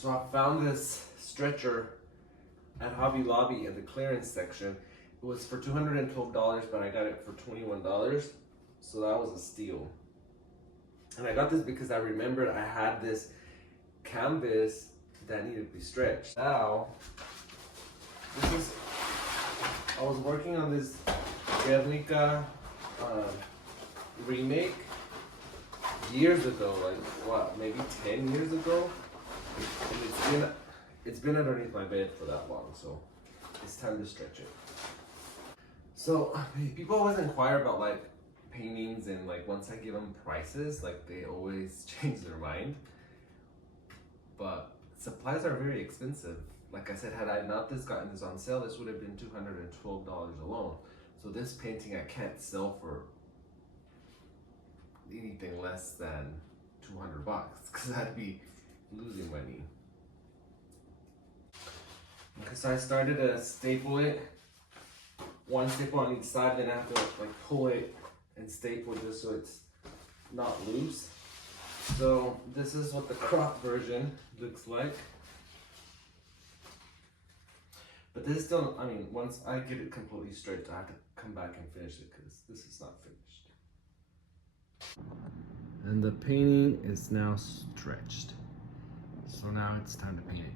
So I found this stretcher at Hobby Lobby in the clearance section. It was for $212, but I got it for $21. So that was a steal. And I got this because I remembered I had this canvas that needed to be stretched. Now, I was working on this Guernica remake years ago, like what, maybe 10 years ago? And it's been underneath my bed for that long, so it's time to stretch it. So people always inquire about like paintings, and like once I give them prices, like they always change their mind. But supplies are very expensive. Like I said, had I not gotten this on sale, this would have been $212 alone. So this painting I can't sell for anything less than $200 because I'd be losing money. Okay, so I started to staple it. One staple on each side, then I have to like pull it and staple just so it's not loose. So this is what the crop version looks like. But this is still, I mean, once I get it completely straight, I have to come back and finish it because this is not finished. And the painting is now stretched. So now it's time to paint it.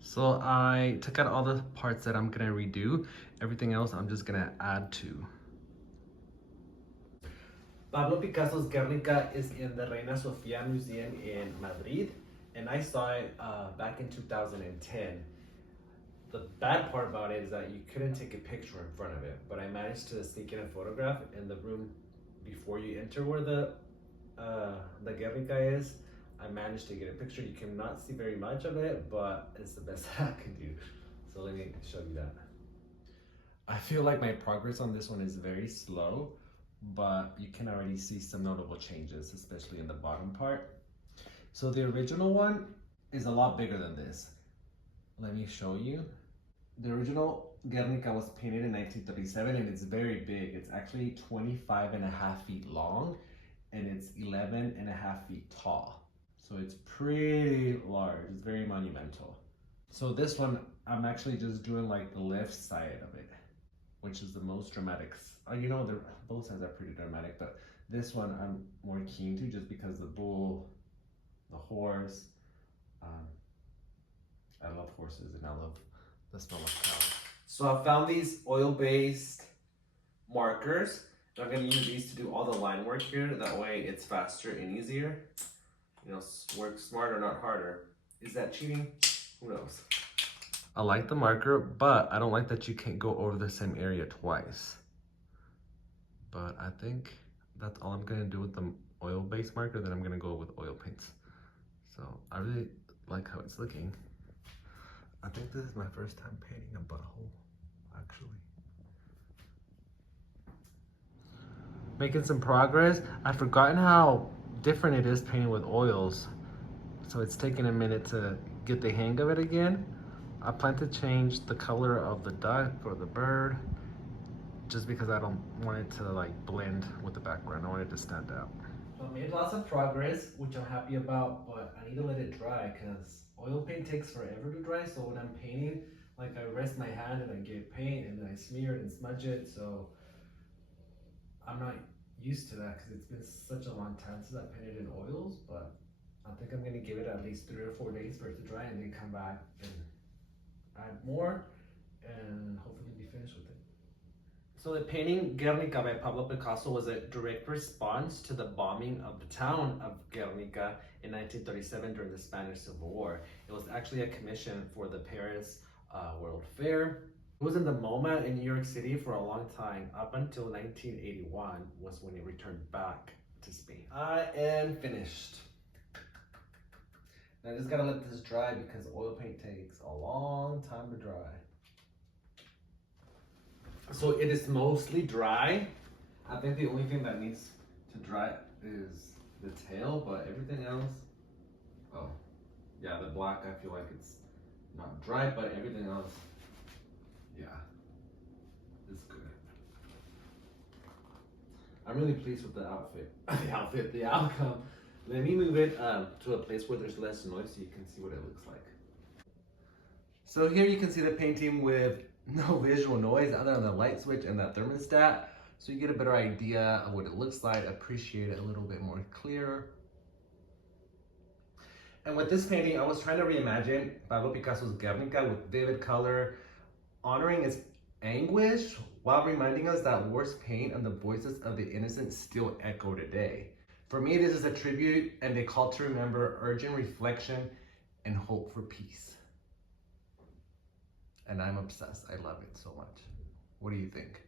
So I took out all the parts that I'm gonna redo. Everything else I'm just gonna add to. Pablo Picasso's Guernica is in the Reina Sofía Museum in Madrid, and I saw it back in 2010. The bad part about it is that you couldn't take a picture in front of it, but I managed to sneak in a photograph in the room before you enter where the Guernica is. I managed to get a picture. You cannot see very much of it, but it's the best I can do. So let me show you that. I feel like my progress on this one is very slow, but you can already see some notable changes, especially in the bottom part. So the original one is a lot bigger than this. Let me show you. The original Guernica was painted in 1937, and it's very big. It's actually 25.5 feet long, and it's 11.5 feet tall. So it's pretty large, it's very monumental. So this one, I'm actually just doing like the left side of it, which is the most dramatic. You know, both sides are pretty dramatic, but this one I'm more keen to just because the bull, the horse, I love horses and I love the smell of cows. So I found these oil-based markers. I'm gonna use these to do all the line work here. That way it's faster and easier. You know, work smarter, not harder. Is that cheating? Who knows? I like the marker, but I don't like that you can't go over the same area twice. But I think that's all I'm gonna do with the oil-based marker. Then I'm gonna go with oil paints. So I really like how it's looking. I think this is my first time painting a butthole, actually. Making some progress. I've forgotten how different it is painting with oils, so it's taking a minute to get the hang of it again. I plan to change the color of the duck or the bird just because I don't want it to like blend with the background. I want it to stand out. So I made lots of progress, which I'm happy about, but I need to let it dry because oil paint takes forever to dry. So when I'm painting, like I rest my hand and I get paint and then I smear it and smudge it. So I'm not used to that because it's been such a long time since I painted in oils, but I think I'm gonna give it at least 3 or 4 days for it to dry and then come back and add more and hopefully be finished with it. So the painting Guernica by Pablo Picasso was a direct response to the bombing of the town of Guernica in 1937 during the Spanish Civil War. It was actually a commission for the Paris World Fair. It was in the MoMA in New York City for a long time, up until 1981 was when it returned back to Spain. I am finished. I just gotta let this dry because oil paint takes a long time to dry. So it is mostly dry. I think the only thing that needs to dry is the tail, but everything else, oh yeah, the black, I feel like it's not dry, but everything else, yeah, it's good. I'm really pleased with the outfit, the outcome. Let me move it to a place where there's less noise so you can see what it looks like. So here you can see the painting with no visual noise other than the light switch and that thermostat. So you get a better idea of what it looks like, appreciate it a little bit more clear. And with this painting, I was trying to reimagine Pablo Picasso's Guernica with vivid color, honoring its anguish while reminding us that war's pain and the voices of the innocent still echo today. For me, this is a tribute and a call to remember urgent reflection and hope for peace. And I'm obsessed. I love it so much. What do you think?